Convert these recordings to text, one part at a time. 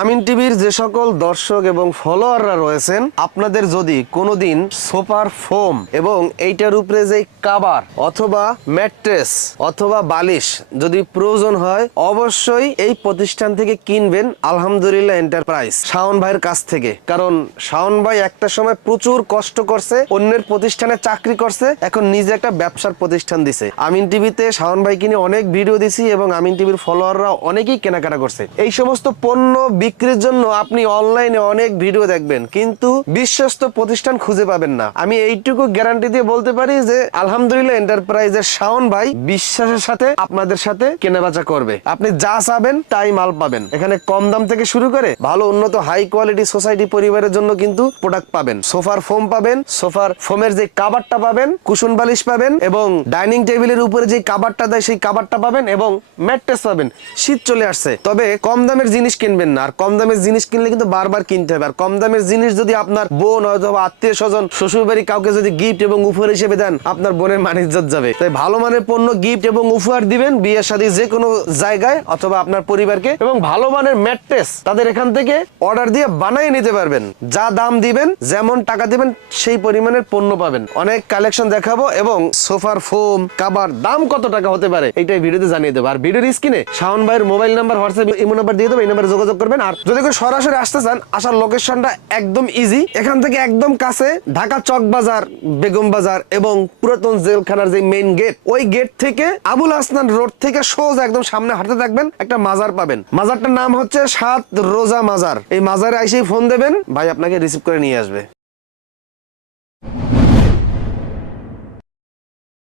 আমিন টিভির যে সকল দর্শক এবং ফলোয়াররা রয়েছেন, আপনাদের যদি কোনোদিন সোফার ফোম এবং এইটার উপরে যে কাবার অথবা ম্যাট্রেস অথবা বালিশ যদি প্রয়োজন হয়, অবশ্যই এই প্রতিষ্ঠান থেকে কিনবেন আলহামদুলিল্লাহ এন্টারপ্রাইজ শাওন ভাইয়ের কাছ থেকে। কারণ শাওন ভাই একটা সময় প্রচুর কষ্ট করছে, অন্যের প্রতিষ্ঠানে চাকরি করছে, এখন নিজে একটা ব্যবসার প্রতিষ্ঠান দিছে। আমিন টিভিতে শাওন ভাই কিনে অনেক ভিডিও দিছি এবং আমিন টিভির ফলোয়াররা অনেকেই কেনাকাটা করছে। এই সমস্ত পণ্য বিক্রির জন্য আপনি অনলাইনে অনেক ভিডিও দেখবেন, কিন্তু বিশ্বস্ত প্রতিষ্ঠান খুঁজে পাবেন না। আমি এইটুকু গ্যারান্টি দিয়ে বলতে পারি যে, আলহামদুলিল্লাহ এন্টারপ্রাইজের শাওন ভাই বিশ্বাসের সাথে আপনাদের সাথে কেনাবেচা করবে। আপনি যা চাবেন, তাই মাল পাবেন। এখানে কম দাম থেকে শুরু করে ভালো উন্নত হাই কোয়ালিটি সোসাইটি পরিবারের জন্য কিন্তু প্রোডাক্ট পাবেন। সোফার ফোম পাবেন, সোফার ফোমের যে কাবারটা পাবেন, কুশন বালিশ পাবেন এবং ডাইনিং টেবিলের উপরে যে কাবারটা দেয়, সেই কাবারটা পাবেন এবং ম্যাট্রেস পাবেন। শীত চলে আসছে, তবে কম দামের জিনিস কিনবেন না। আর কম দামের জিনিস কিনলে কিন্তু বারবার কিনতে হবে। আর কম দামের জিনিস যদি আপনার বোন অথবা আত্মীয় স্বজন শ্বশুর বাড়ি কাউকে যদি গিফট এবং উপহার হিসেবে দেন, আপনার বোনের মান ইজ্জত যাবে। তাই ভালো মানের পণ্য গিফট এবং উপহার দিবেন বিয়ের সাথে যে কোনো জায়গায় অথবা আপনার পরিবারকে। এবং ভালো মানের ম্যাট্রেস তাদের এখান থেকে অর্ডার দিয়ে বানিয়ে নিতে পারবেন। যা দাম দিবেন, যেমন টাকা দিবেন, সেই পরিমাণের পণ্য পাবেন। অনেক কালেকশন দেখাবো এবং সোফার ফোম, কাবার দাম কত টাকা হতে পারে, এইটাই ভিডিওতে জানিয়ে দেবো। আর ভিডিওর স্ক্রিনে শাওন ভাইয়ের mobile number, WhatsApp, imo number দিয়ে দেবো, এই নাম্বারে যোগাযোগ করবেন। আর যদি সরাসরি আসতে চান, আসার লোকেশনটা একদম ইজি এখান থেকে একদম কাছে ঢাকা চক বাজার, বেগম বাজার এবং পুরাতন জেলখানার যে মেইন গেট ওই গেট থেকে আবুল হাসনান রোড থেকে সোজা একদম সামনে হাঁটতে থাকবেন, একটা মাজার পাবেন। মাজারটার নাম হচ্ছে সাত রোজা মাজার। এই মাজারে এসেই ফোন দেবেন, ভাই আপনাকে রিসিভ করে নিয়ে আসবে।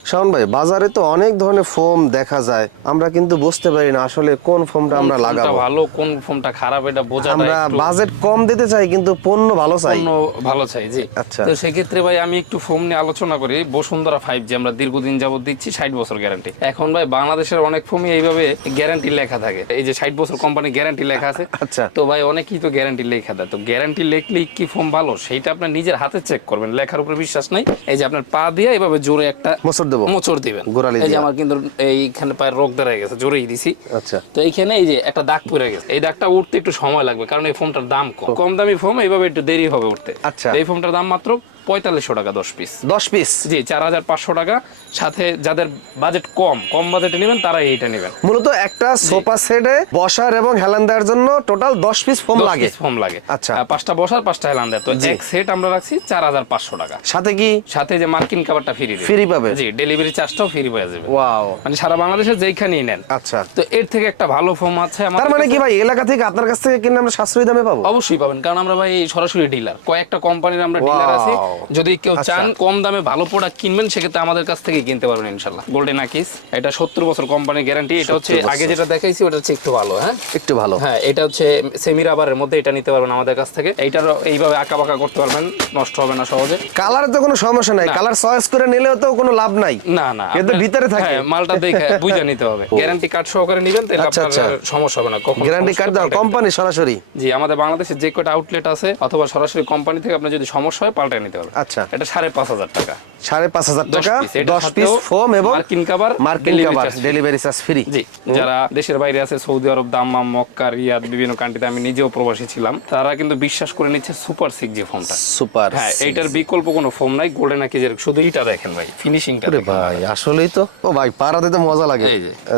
শাওন ভাই বাজারে তো অনেক ধরনের ফোম দেখা যায়। আমরা কিন্তু বুঝতে পারি না আসলে কোন ফোমটা আমরা লাগাবো। ভালো কোন ফোনটা খারাপ এটা বোঝাটা আমরা বাজেট কম দিতে চাই কিন্তু পণ্য ভালো চাই। পণ্য ভালো চাই জি। আচ্ছা। তো সেক্ষেত্রে ভাই আমি একটু ফোম নিয়ে আলোচনা করি। বসুন্ধরা ফাইভ জি আমরা দীর্ঘদিন যাবত দিচ্ছি ষাট বছর গ্যারান্টি এখন ভাই বাংলাদেশের অনেক ফোনই এইভাবে গ্যারান্টি লেখা থাকে। এই যে ষাট বছর কোম্পানি গ্যারান্টি লেখা আছে। আচ্ছা। তো ভাই অনেকেই তো গ্যারান্টি লেখা দেয়। তো গ্যারান্টি লেখলেই কি ফোন ভালো? সেটা আপনার নিজের হাতে চেক করবেন। লেখার উপর বিশ্বাস নাই। এই যে আপনার পা দিয়ে এইভাবে জোরে একটা মোচড় দেবো? মোচড় দিবেন। গোড়ালি এই যে আমার কিন্তু এইখানে পায়ের রোগ দাঁড়ায় গেছে জোরেই দিছি। আচ্ছা। তো এইখানে এই যে একটা দাগ পড়ে গেছে এই দাগটা উঠতে একটু সময় লাগবে কারণ এই ফোনটার দাম কম কম দামি ফোন এইভাবে একটু দেরি হবে উঠতে। আচ্ছা। এই ফোনটার দাম মাত্র পঁয়তাল্লিশশো টাকা দশ পিস দশ পিস জি চার হাজার পাঁচশো টাকা। সাথে যাদের বাজেট কম কম বাজেটে নেবেন তারাই এইটা নেবেন। মূলত একটা সোফা সেটে বসার এবং হেলান দেওয়ার জন্য টোটাল দশ পিস ফোম লাগে। ফোন লাগে। আচ্ছা। পাঁচটা বসার পাঁচটা হেলান দেয় তো এক সেট আমরা রাখছি চার হাজার পাঁচশো টাকা। সাথে কি? সাথে যে মার্কিন কাভারটা ফ্রি ফ্রি পাবে। জি ডেলিভারি চার্জটাও ফ্রি পেয়ে যাবে। ওয়াও মানে সারা বাংলাদেশে যেইখানেই নেন। আচ্ছা। তো এর থেকে একটা ভালো ফোন আছে আমাদের তার মানে কি ভাই এলাকা থেকে আপনার কাছ থেকে কিনে আমরা সাশ্রয়ী দামে পাবো? অবশ্যই পাবেন কারণ আমরা ভাই সরাসরি ডিলার কয়েকটা কোম্পানির আমরা ডিলার আছি. যদি কেউ আচ্ছা। চান কম দামে ভালো প্রোডাক্ট কিনবেন সেক্ষেত্রে আমাদের কাছ থেকে কিনতে পারবেন ইনশাল্লাহ গোল্ডেন আকিস এটা সত্তর বছর কোম্পানির গ্যারান্টি এটা হচ্ছে আগে যেটা দেখাইছি ওটা হচ্ছে একটু ভালো হ্যাঁ? একটু ভালো। হ্যাঁ এটা হচ্ছে সেমি রাবারের মধ্যে এটা নিতে পারবেন আমাদের কাছ থেকে। এইটার এইভাবে আঁকা বাঁকা করতে পারবেন নষ্ট হবে না সহজে। কালার তো কোনো সমস্যা নাই। কালার চয়েস করে নিলেও তো কোনো লাভ নাই। না না। কিন্তু ভিতরে থাকে। হ্যাঁ, মালটা দেখে বুঝে নিতে হবে। গ্যারান্টি কার্ড সহকারে নেবেন তাহলে আচ্ছা, আপনার আচ্ছা। সমস্যা হবে না। কখন গ্যারান্টি কার্ড দাও কোম্পানি সরাসরি। জি আমাদের বাংলাদেশে যে কটা আউটলেট আছে অথবা সরাসরি কোম্পানি থেকে আপনার যদি সমস্যা হয় পাল্টে নিতে হবে। আচ্ছা। এটা সাড়ে পাঁচ হাজার টাকা। সাড়ে পাঁচ হাজার টাকা দশ পিস ফোম এবং মার্কিন cover, মার্কিন delivery cover charge free। Delivery charge free জি যারা দেশের বাইরে আছে Saudi Arab Dammam Mecca Riyadh বিভিন্ন কান্ট্রিতে আমি নিজেও প্রবাসী ছিলাম তারা কিন্তু বিশ্বাস করে নিচ্ছে সুপার সিক্স জি ফোনটা সুপার হ্যাঁ এইটার বিকল্প কোনো ফোন নাই গোল্ডেন আকি শুধু এইটা দেখেন ভাই ফিনিশিংটা ভাই আসলেই তো। ও ভাই পাড়াতে তো মজা লাগে।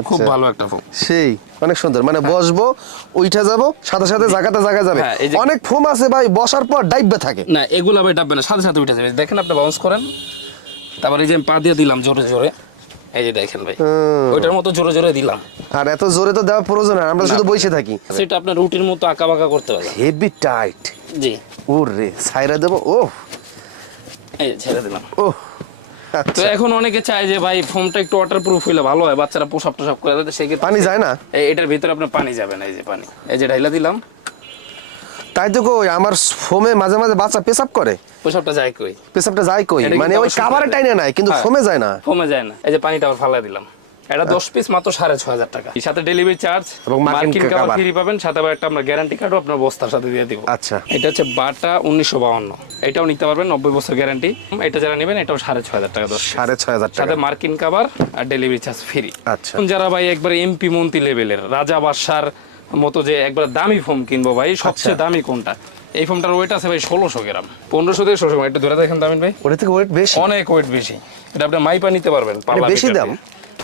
খুব আচ্ছা। ভালো একটা ফোন সেই। অনেক সুন্দর। মানে বসবো উইঠা যাব সাথে সাথে জায়গাতে জায়গা যাবে। হ্যাঁ, অনেক ফোম আছে ভাই বসার পর ডাইবে থাকে। না এগুলো ভাই ডাববে না সাথে সাথে উঠে যাবে। দেখেন আপনি বাউন্স করেন। তারপর এই যে পা দিয়ে দিলাম জোরে জোরে। এই যে দেখেন ভাই ওইটার মতো জোরে জোরে দিলাম। আর এত জোরে তো দেওয়া প্রয়োজন না, আমরা শুধু বসে থাকি। সেটা আপনার রুটির মতো আঁকা বাঁকা করতে পারবেন হেভি টাইট জি। ওরে সাইরা দেবো ও এই ছেড়ে দিলাম। ও তো আচ্ছা এখন অনেকে চায় যে ভাই ফোমটা একটু ওয়াটার প্রুফ হইলে ভালো হয়। বাচ্চারা পোশাক টোশাক করে দেয় সেক্ষেত্রে পানি যায় না? এটার ভিতরে আপনার পানি যাবে না এই যে পানি। এই যে ঢাইলা দিলাম। তাই তো কই আমার ফোমে মাঝে মাঝে বাচ্চা পেশাব করে। পেশাবটা যায় কই? পেশাবটা যায় কই? মানে ওই কাভারে টাইনে নাই কিন্তু হ্যাঁ। ফোমে যায় না? ফোমে যায় না। এই যে পানিটা আবার ফালাই দিলাম। এটা দশ পিস মাত্র সাড়ে ছ হাজার টাকা। এর সাথে ডেলিভারি চার্জ এবং মার্কিন কাভার ফ্রি পাবেন সাথে আবার একটা আমরা গ্যারান্টি কার্ডও আপনার বস্তার সাথে দিয়ে দিব। আচ্ছা। এটা হচ্ছে বাটা উনিশশো বাউন্ন। এটাও নিতে পারবেন নব্বই বছর গ্যারান্টি এটা যারা নেবেন এটাও সাড়ে ছ হাজার টাকা দশ piece। সাড়ে ছয় হাজার টাকা। সাথে মার্কিন কাভার আর ডেলিভারি চার্জ ফ্রি আচ্ছা। যারা ভাই একবার এমপি মন্ত্রী লেভেলের রাজা বাদশার মতো যে একবার দামি ফোম কিনবো ভাই সবচেয়ে আচ্ছা। দামি কোনটা? এই ফোমটার ওয়েট আছে ভাই ষোলোশো গ্রাম। পনেরোশো থেকে ষোলোশো গ্রাম এটা ধরে দেখেন দামিন ভাই। ওটা থেকে ওয়েট বেশি? অনেক ওয়েট বেশি। এটা আপনি মাইপা নিতে পারবেন বেশি দাম?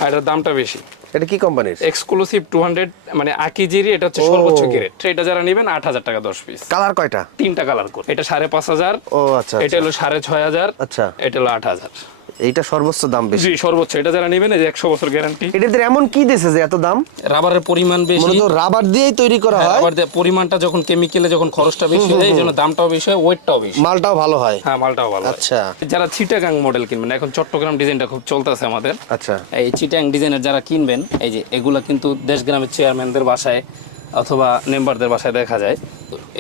আর এটার দামটা বেশি। এটা কি কোম্পানির? এক্সক্লুসিভ 200 মানে আকিজিরি এটা হচ্ছে সর্বোচ্চ গ্রেড এটা যারা নেবেন 8000 টাকা 10 পিস কালার কয়টা? তিনটা কালার কোড এটা 5500 ও আচ্ছা এটা আচ্ছা। হলো 6500 আচ্ছা। এটা হলো 8000 এটা সর্বোচ্চ দাম বেশি। সর্বোচ্চ। এটা যারা নেবেন এই 100 বছর গ্যারান্টি এটাতে এমন কি দিয়েছে যে এত দাম? রাবারের পরিমাণ বেশি। মূলত রাবার দিয়েই তৈরি করা হ্যাঁ, হয় রাবার দিয়ে পরিমাণটা যখন কেমিক্যালে যখন খরচটা বেশি হয় এইজন্য দামটাও বেশি হয় ওয়েটটাও বেশি মালটাও ভালো হয়। হ্যাঁ মালটাও ভালো আচ্ছা। যারা চিটাগাং মডেল কিনবেন এখন চট্টগ্রাম ডিজাইনটা খুব চলতেছে আমাদের। আচ্ছা। এই চিটাং ডিজাইনের যারা কিনবেন এই যে এগুলা কিন্তু দেশগ্রামের চেয়ারম্যানদের বাসায় অথবা মেম্বারদের বাসায় দেখা যায়।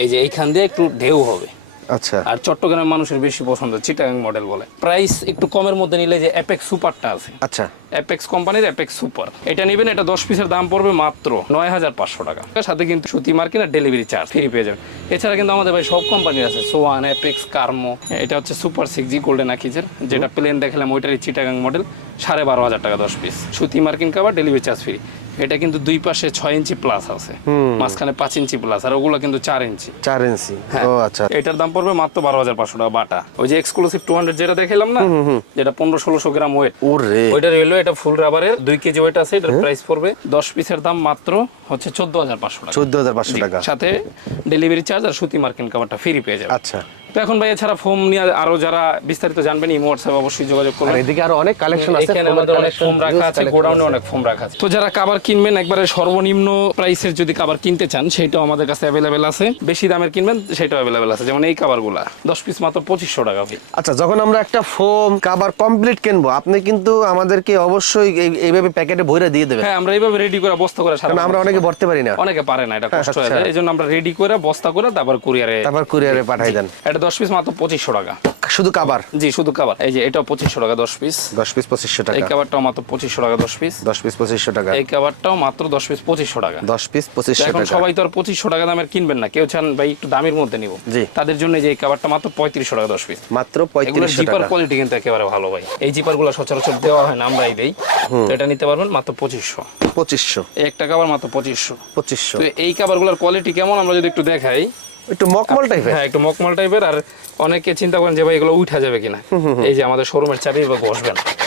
এই যে এইখান দিয়ে একটু ঢেউ হবে। আচ্ছা। আর চট্টগ্রামের মানুষের বেশি পছন্দ চিটাগাং মডেল বলে। প্রাইস একটু কমের মধ্যে নিলে যে অ্যাপেক্স সুপারটা আছে। আচ্ছা। অ্যাপেক্স কোম্পানির অ্যাপেক্স সুপার এটা নেবেন এটা দশ পিসের দাম পড়বে মাত্র নয় হাজার পাঁচশো টাকা। সাথে কিন্তু সুতি মার্কিন আর ডেলিভারি চার্জ ফ্রি পেয়ে যাবেন। এছাড়া কিন্তু আমাদের ভাই সব কোম্পানির আছে সোয়ান অ্যাপেক্স কার্মো এটা হচ্ছে সুপার সিক্স জি গোল্ডেন আকিজের যেটা প্লেন দেখালাম ওইটারই চিটাগাং মডেল সাড়ে বারো হাজার টাকা দশ পিস সুতি মার্কিন কাবার ডেলিভারি চার্জ ফ্রি এটা কিন্তু দুই পাশে ছয় ইঞ্চি প্লাস আছে। মাঝখানে পাঁচ ইঞ্চি প্লাস আর ওগুলো কিন্তু চার ইঞ্চি। চার ইঞ্চি। হ্যাঁ। ও আচ্ছা। এটার দাম পড়বে মাত্র বারো হাজার পাঁচশো টাকা বাটা। ওই যে এক্সক্লুসিভ টু হান্ড্রেড যেটা দেখালাম না যেটা পনেরো ষোলোশো গ্রাম ওয়েট ওরে। ওইটা রইল এটা ফুল রাবারের দুই কেজি ওয়েট আছে এটার প্রাইস পড়বে দশ পিসের দাম মাত্র হচ্ছে চোদ্দ হাজার পাঁচশো টাকা। চোদ্দ হাজার পাঁচশো টাকা। সাথে ডেলিভারি চার্জ আর সুতি মার্কিন কাভারটা ফ্রি পেয়ে যাবে। আচ্ছা। তো এখন ভাই এছাড়া ফোম নিয়ে আরও যারা বিস্তারিত জানবেন ইমো হোয়াটসঅ্যাপ অবশ্যই যোগাযোগ আর করবেন এদিকে আরও অনেক কালেকশন আছে এখানে আমাদের অনেক ফোম রাখা আছে গোডাউনে অনেক ফোম রাখা আছে। তো যারা কাবার কিনবেন একবারে সর্বনিম্ন প্রাইসের যদি কাবার কিনতে চান সেটাও আমাদের কাছে অ্যাভেলেবেল আছে। বেশি দামের কিনবেন সেটাও অ্যাভেলেবেল আছে। যেমন এই কাবারগুলা দশ পিস মাত্র পঁচিশশো টাকা ভাই। আচ্ছা যখন আমরা একটা ফোম কাবার কমপ্লিট কিনবো আপনি কিন্তু আমাদেরকে অবশ্যই এইভাবে প্যাকেটে ভরে দিয়ে দেবেন। হ্যাঁ আমরা এইভাবে রেডি করে বস্তা করে সারা আমরা অনেকে ভরতে পারি না। অনেকে পারে না এটা কষ্ট হয়ে এই আমরা রেডি করে বস্তা করে তারপর কুরিয়ারে তারপর কুরিয়ারে পাঠাই দেন। এটা দশ পিস মাত্র পঁচিশশো টাকা। শুধু কাবার জি শুধু কাবার এই যে এটাও পঁচিশশো টাকা দশ পিস দশ পিস পঁচিশশো এই টাকা। কাবারটাও মাত্র পঁচিশশো টাকা দশ পিস দশ পিস পঁচিশশো টাকা। এই কাবারটাও মাত্র দশ পিস পঁচিশশো টাকা। দশ পিস পঁচিশশো এখন টাকা। সবাই তো আর পঁচিশশো টাকা দামের কিনবেন না। কেউ চান ভাই একটু দামের মধ্যে নিব। জি। তাদের জন্য এই যে এই কাবারটা মাত্র পঁয়ত্রিশশো টাকা দশ পিস মাত্র পঁয়ত্রিশশো জিপার কোয়ালিটি কিন্তু একেবারে ভালো ভাই। এই জিপারগুলো সচরাচর দেওয়া হয় না আমরাই দেই। তো এটা নিতে পারবেন মাত্র পঁচিশশো। পঁচিশশো। এই একটা কাবার মাত্র পঁচিশশো। পঁচিশশো। তো এই কাবারগুলোর কোয়ালিটি কেমন আমরা যদি একটু দেখাই? একটু মকমল টাইপের হ্যাঁ একটু মকমল টাইপের আর অনেকে চিন্তা করেন যে ভাই এগুলো উঠা যাবে কিনা। এই যে আমাদের শোরুমের চাবি বা বসবেন। আচ্ছা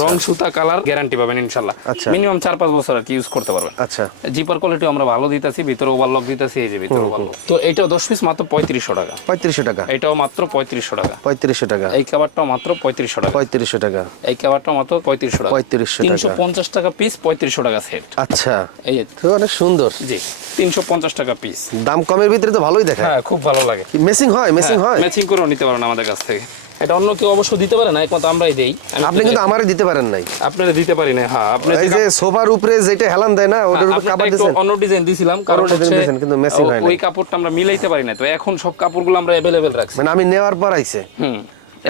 রং সুতা কালার গ্যারান্টি পাবেন ইনশাল্লাহ। আচ্ছা। মিনিমাম চার পাঁচ বছর আর কি ইউজ করতে পারবেন। আচ্ছা। জিপার কোয়ালিটি আমরা ভালো দিতেছি ভিতরে ওভারলক দিতেছি এই যে ভিতরে ওভারলক তো এইটাও দশ পিস মাত্র পঁয়ত্রিশশো টাকা। পঁয়ত্রিশশো টাকা। এটাও মাত্র পঁয়ত্রিশশো টাকা। পঁয়ত্রিশশো টাকা। এই কাবারটাও মাত্র পঁয়ত্রিশশো টাকা। পঁয়ত্রিশশো টাকা। এই কাবারটাও মাত্র পঁয়ত্রিশশো টাকা। পঁয়ত্রিশশো তিনশো টাকা পঞ্চাশ টাকা পিস পঁয়ত্রিশশো টাকা সেট আচ্ছা। এই তো অনেক সুন্দর। জি তিনশো পঞ্চাশ টাকা পিস দাম কমের ভিতরে তো ভালোই দেখায়। হ্যাঁ খুব ভালো লাগে। মেসিং হয়? মেসিং হয় ম্যাচিং করেও নিতে পারেন আমাদের কাছ থেকে। এটা অন্য কেউ অবশ্য দিতে পারে না একমাত্র আমরাই দেই। আপনি কিন্তু আমারে দিতে পারেন নাই। আপনারা দিতে পারি না হ্যাঁ আপনি এই যে সোফার উপরে যেটা হেলান দেয় না ওটার উপর কাপড় দিয়েছেন। অন্য ডিজাইন দিছিলাম কারণ হচ্ছে কিন্তু মেসি হয় না ওই কাপড়টা আমরা মিলাইতে পারি না তো এখন সব কাপড়গুলো আমরা অ্যাভেলেবেল রাখছি। মানে আমি নেওয়ার পর আইছে। হুম।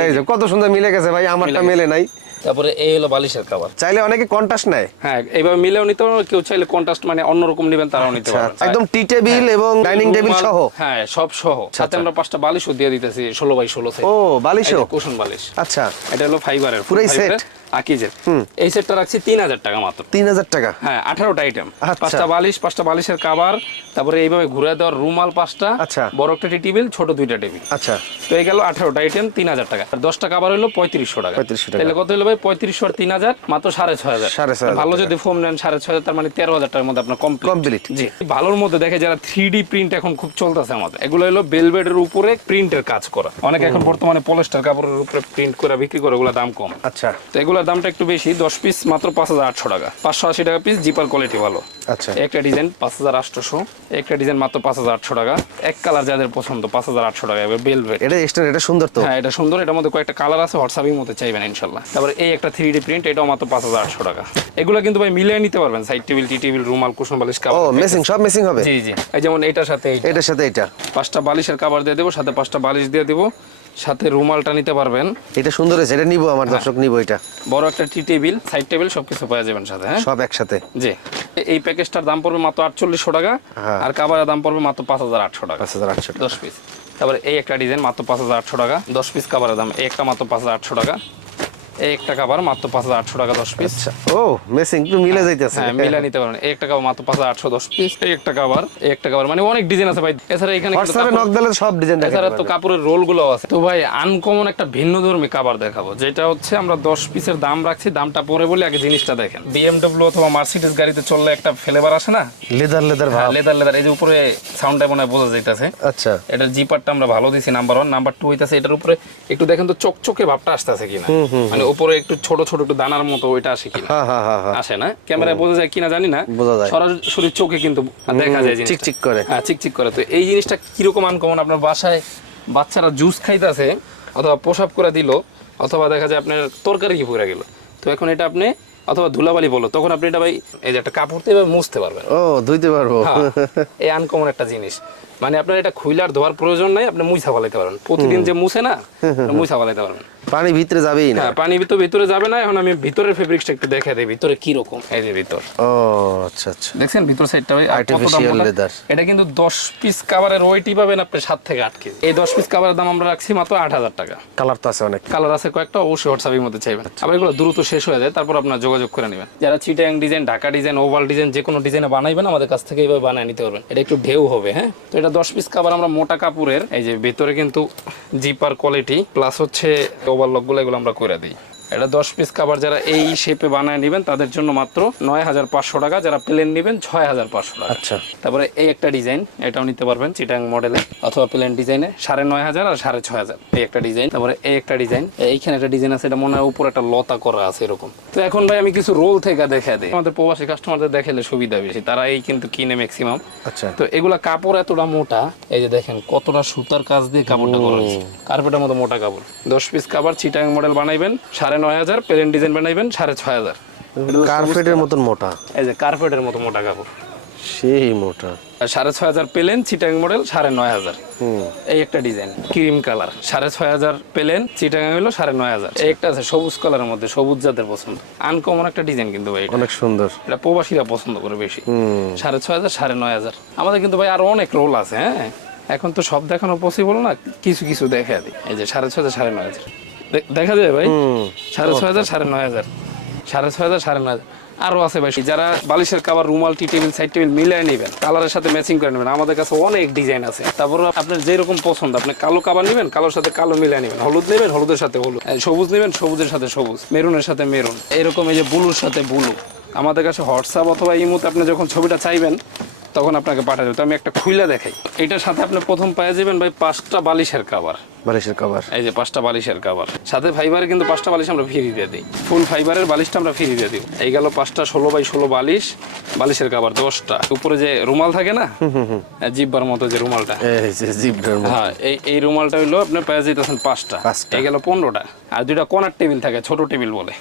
এই যে কত সুন্দর মিলে গেছে ভাই আমারটা মেলে নাই। তারপরে এই হলো বালিশের খাবার। চাইলে অনেকে কন্টাস্ট নেয়। হ্যাঁ এইভাবে মিলেও নিতে পারো কেউ চাইলে কন্টাস্ট মানে অন্যরকম নেবেন তারাও নিতে পারো একদম টি টেবিল এবং ডাইনিং টেবিল সহ? হ্যাঁ সব সহ। সাথে আমরা পাঁচটা বালিশও দিয়ে দিতেছি ষোলো বাই ষোলো ও বালিশও? কুশন বালিশ। আচ্ছা। এটা হলো ফাইবারের পুরাই set? আকিজের। এই সেটটা রাখছি তিন হাজার টাকা মাত্র। তিন হাজার টাকা? হ্যাঁ আঠারোটা আইটেম আচ্ছা। পাঁচটা বালিশ পাঁচটা বালিশের কাবার তারপরে এইভাবে ঘুরে দেওয়ার রুমাল পাঁচটা আচ্ছা। বড় একটা টেবিল ছোট দুইটা টেবিল। আচ্ছা। তো এই গেল আঠারোটা আইটেম তিন হাজার টাকা। আর দশটা কাবার হলো পঁয়ত্রিশশো টাকা। 3500 টাকা। তাহলে কত হলো ভাই? পঁয়ত্রিশশো আর তিন হাজার মাত্র সাড়ে ছয় হাজার। সাড়ে ছয় ভালো যদি ফোন নেন সাড়ে ছয় হাজার তার মানে তেরো হাজার টাকার মধ্যে আপনার কমপ্লিট কমপ্লিট জি। ভালোর মধ্যে দেখে যারা থ্রি ডি প্রিন্ট এখন খুব চলতেছে আমাদের এগুলো হলো বেলবেডের উপরে প্রিন্টের কাজ করা। অনেক এখন বর্তমানে পলিস্টার কাপড়ের উপরে প্রিন্ট করে বিক্রি করে ওগুলো দাম কম। আচ্ছা। তো এগুলোর দামটা একটু বেশি, দশ পিস মাত্র পাঁচ হাজার আটশো টাকা। পাঁচশো আশি টাকা পিস জিপার কোয়ালিটি ভালো। আচ্ছা। একটা ডিজাইন পাঁচ হাজার আটশোশো একটা ডিজাইন মাত্র পাঁচ হাজার আটশো টাকা। এক কালার যাদের পছন্দ পাঁচ হাজার আটশো টাকা এবার বেলভেট এটা এক্সট্রা এটা সুন্দর তো। হ্যাঁ এটা সুন্দর এটার মধ্যে কয়েকটা কালার আছে হোয়াটসঅ্যাপের মধ্যে চাইবেন ইনশাল্লাহ। তারপরে এই একটা থ্রি ডি প্রিন্ট এটাও মাত্র পাঁচ হাজার আটশো টাকা। এগুলো কিন্তু ভাই মিলিয়ে নিতে পারবেন সাইড টেবিল টি টেবিল রুমাল কুশন বালিশ ও মেসিং সব মেসিং হবে? জি জি। এই যেমন এটার সাথে। এটার সাথে এটা পাঁচটা বালিশের কাবার দিয়ে দেবো সাথে পাঁচটা বালিশ দিয়ে দেবো সাথে রুমালটা নিতে পারবেন। এটা সুন্দর হয়েছে এটা নিবো আমার দর্শক নিবো এটা। বড় একটা টি টেবিল সাইড টেবিল সবকিছু পাওয়া যাবেন সাথে হ্যাঁ? সব একসাথে। জি। এই প্যাকেজটার দাম পড়বে মাত্র আটচল্লিশশো টাকা হ্যাঁ। আর কাবারের দাম পড়বে মাত্র পাঁচ হাজার আটশো টাকা। পাঁচ হাজার আটশো দশ পিস। তারপরে এই একটা ডিজাইন মাত্র পাঁচ হাজার আটশো টাকা দশ পিস কাবারের দাম এই একটা মাত্র পাঁচ হাজার আটশো টাকা। এই একটা মাত্র পাঁচ হাজার আটশো টাকা দশ পিস ও মেসিং একটু মিলে যাইতেছে। হ্যাঁ মিলা নিতে এই একটা মাত্র পাঁচ হাজার আটশো দশ পিস এই একটা কাবার এই একটা কাবার মানে অনেক ডিজাইন আছে ভাই। এছাড়া এখানে হোয়াটসঅ্যাপে নক দিলে সব ডিজাইন এছাড়া তো কাপড়ের রোলগুলো আছে। তো ভাই আনকমন একটা ভিন্ন ধর্মী কাবার দেখাবো যেটা হচ্ছে আমরা দশ পিসের দাম রাখছি। দামটা পরে বলে আগে জিনিসটা দেখেন। বিএমডব্লিউ অথবা মার্সিডিস গাড়িতে চললে একটা ফ্লেভার আসে না? লেদার লেদার ভাব। লেদার লেদার এই যে উপরে সাউন্ডটা মনে হয় বোঝা যাইতেছে। আচ্ছা। এটার জিপারটা আমরা ভালো দিছি নাম্বার ওয়ান নাম্বার টু হইতাছে এটার উপরে একটু দেখেন তো চকচকে ভাবটা আসতেছে কিনা। মানে উপরে একটু ছোট ছোট একটু দানার মতো ওইটা আসে কিনা। হ্যাঁ হ্যাঁ হ্যাঁ আসে না? ক্যামেরায় বোঝা যায় কিনা জানি না। সরাসরি চোখে কিন্তু দেখা যায়। চিকচিক করে। হ্যাঁ চিকচিক করে। তো এই জিনিসটা কীরকম আনকমন আপনার বাসায় বাচ্চারা জুস খাইতেছে অথবা প্রসাব করে দিল অথবা দেখা যায় আপনার তরকারি কি পড়ে গেল। তো এখন এটা আপনি অথবা ধুলাবালি বলো তখন আপনি এটা ভাই এই যে একটা কাপড় দিয়ে মুছতে পারবেন। ও ধুইতে পারব। এই আনকমন একটা জিনিস। মানে আপনার এটা খুইলার ধোয়ার প্রয়োজন নাই আপনি মুছা ফেলাইতে পারবেন। প্রতিদিন যে মুছে না মুছা ফেলাইতে পারবেন। পানি ভিতরে যাবেই না। হ্যাঁ পানি ভিতরে ভিতরে যাবে না এখন আমি ভিতরের ফেব্রিক্সটা একটু দেখা দিই ভিতরে কি রকম এই যে ভিতর। ও আচ্ছা আচ্ছা। দেখছেন ভিতর সাইডটা ভাই আর কত দাম Artificial বললাম? leather। এটা কিন্তু দশ পিস কাভারের ওয়েটই পাবেন আপনি সাত থেকে আট কেজি। এই দশ পিস কাভারের দাম আমরা রাখছি মাত্র আট হাজার টাকা। কালার তো আছে অনেক। কালার আছে কয়েকটা অবশ্যই হোয়াটসঅ্যাপের মধ্যে চাইবেন। আবার এগুলো দ্রুত শেষ হয়ে যায় তারপর আপনার যোগাযোগ করে নেবেন। যারা Chittagong design Dhaka design oval design যে কোনো ডিজাইনে বানাইবেন আমাদের কাছ থেকে এইভাবে বানিয়ে নিতে পারবেন। এটা একটু ঢেউ হবে হ্যাঁ? তো এটা দশ পিস কাভার আমরা মোটা কাপড়ের এই যে ভিতরে কিন্তু জিপার কোয়ালিটি প্লাস হচ্ছে ওভারলকগুলো এগুলো আমরা করে দিই। এটা দশ পিস কাভার যারা এই শেপে বানায় নেবেন তাদের জন্য মাত্র নয় হাজার পাঁচশো টাকা। যারা প্লেন নেবেন ছয় হাজার পাঁচশো টাকা। আচ্ছা। তারপরে এই একটা ডিজাইন এটাও নিতে পারবেন চিটাং মডেলে অথবা প্লেন ডিজাইনে সাড়ে নয় হাজার আর সাড়ে ছয় হাজার। এই একটা ডিজাইন তারপরে এই একটা ডিজাইন এইখানে একটা ডিজাইন আছে এটা মনে হয় উপর একটা লতা করা আছে এরকম। তো এখন ভাই আমি কিছু রোল থেকে দেখা দিই। আমাদের প্রবাসী কাস্টমারদের দেখালে সুবিধা বেশি তারা এই কিন্তু কিনে ম্যাক্সিমাম আচ্ছা। তো এগুলা কাপড় এতটা মোটা এই যে দেখেন কতটা সুতার কাজ দিয়ে কাপড়টা করা হয়েছে। কার্পেটের মতো মোটা কাপড়। দশ পিস কাপড় চিটাং মডেল বানাইবেন সাড়ে নয় হাজার প্লেন ডিজাইন বানাইবেন সাড়ে ছয় হাজার। কার্পেটের মতন মোটা। এই যে কার্পেটের মতো মোটা কাপড়। সেই মোটা। সাড়ে ছয় হাজার পেলেন চিটাং মডেল সাড়ে নয় হাজার। এই একটা ডিজাইন ক্রিম কালার সাড়ে ছয় হাজার পেলেন হলো সাড়ে নয় হাজার। এই একটা আছে সবুজ কালারের মধ্যে সবুজ জাতের পছন্দ। আনকমন একটা ডিজাইন কিন্তু ভাই অনেক সুন্দর। এটা প্রবাসীরা পছন্দ করে বেশি। সাড়ে ছয় হাজার সাড়ে নয় হাজার। আমাদের কিন্তু ভাই আরও অনেক রোল আছে হ্যাঁ? এখন তো সব দেখানো পসিবল না কিছু কিছু দেখা দিই। এই যে সাড়ে ছয় হাজার সাড়ে নয় হাজার। দেখা যায় ভাই? সাড়ে ছয় হাজার সাড়ে নয় হাজার। সাড়ে ছয় হাজার সাড়ে নয় হাজার। আরও আছে ভাই। যারা বালিশের কাবার রুমাল টি টেবিল সাইড টেবিল মিলিয়ে নেবেন কালারের সাথে ম্যাচিং করে নেবেন। আমাদের কাছে অনেক ডিজাইন আছে। তারপর আপনার যেরকম পছন্দ আপনি কালো কাবার নেবেন কালোর সাথে কালো মিলিয়ে নেবেন। হলুদ নেবেন হলুদের সাথে হলুদ। সবুজ নেবেন সবুজের সাথে সবুজ। মেরুনের সাথে মেরুন। এরকম এই যে ব্লুর সাথে ব্লু। আমাদের কাছে হোয়াটসঅ্যাপ অথবা ইমুতে আপনি যখন ছবিটা চাইবেন তখন আপনাকে পাঠিয়ে দেবো। তো আমি একটা খুইলা দেখাই। এটার সাথে আপনি প্রথম পেয়ে যাবেন ভাই পাঁচটা বালিশের কাবার বালিশের কভার এই যে পাঁচটা বালিশের কাভার সাথে ফাইবারে কিন্তু পাঁচটা বালিশ আমরা ফ্রি দিয়ে দিই। ফুল ফাইবারের বালিশটা আমরা ফ্রি দিয়ে দিই। এই গেল পাঁচটা ষোলো বাই ষোলো বালিশ বালিশের কাভার দশটা। উপরে যে রুমাল থাকে না জিব্বার মতো যে রুমালটা। হ্যাঁ এই এই রুমালটা হইল আপনি পেয়ে যেতেছেন পাঁচটা। এই গেল পনেরোটা। আর দুইটা কর্নার টেবিল থাকে ছোট টেবিল বলে।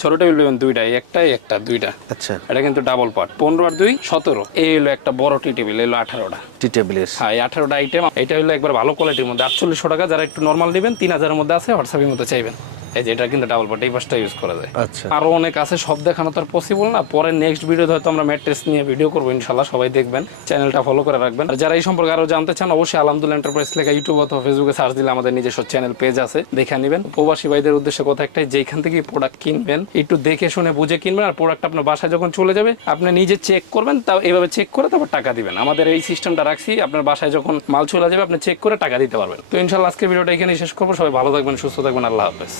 ছোট টেবিল পাবেন দুইটা একটা একটা দুইটা। আচ্ছা। এটা কিন্তু ডাবল পার্ট পনেরো আর দুই সতেরো। এই হলো একটা বড় টি টেবিল এলো আঠারোটা। টি টেবিলের হ্যাঁ এই আঠারোটা আইটেম এটা হলো একবার ভালো কোয়ালিটির মধ্যে আটচল্লিশশো টাকা যারা একটু নর্মাল নেবেন তিন হাজারের মধ্যে আছে হোয়াটসঅ্যাপের মধ্যে চাইবেন। এই যে এটা কিন্তু ডাবল পার্ট এই পাশটা ইউজ করা যায়। আচ্ছা। আরও অনেক আছে সব দেখানো তো আর পসিবল না। পরে নেক্সট ভিডিওতে হয়তো আমরা ম্যাট্রেস নিয়ে ভিডিও করব ইনশাল্লাহ সবাই দেখবেন চ্যানেলটা ফলো করে রাখবেন। আর যারা এই সম্পর্কে আরও জানতে চান অবশ্যই আলহামদুলিল্লাহ এন্টারপ্রাইজ লেখা ইউটিউব অথবা ফেসবুকে সার্চ দিলে আমাদের নিজস্ব চ্যানেল পেজ আছে দেখে নেবেন। প্রবাসী ভাইদের উদ্দেশ্যে কথা একটাই যেখান থেকে প্রোডাক্ট কিনবেন একটু দেখে শুনে বুঝে কিনবেন আর প্রোডাক্ট আপনার বাসায় যখন চলে যাবে আপনি নিজে চেক করবেন তা এইভাবে চেক করে তারপর টাকা দিবেন। আমাদের এই সিস্টেমটা রাখছি আপনার বাসায় যখন মাল চলে যাবে আপনি চেক করে টাকা দিতে পারবেন। তো ইনশাল্লাহ আজকে ভিডিওটা এখানে শেষ করব। সবাই ভালো থাকবেন সুস্থ থাকবেন আল্লাহ হাফেজ।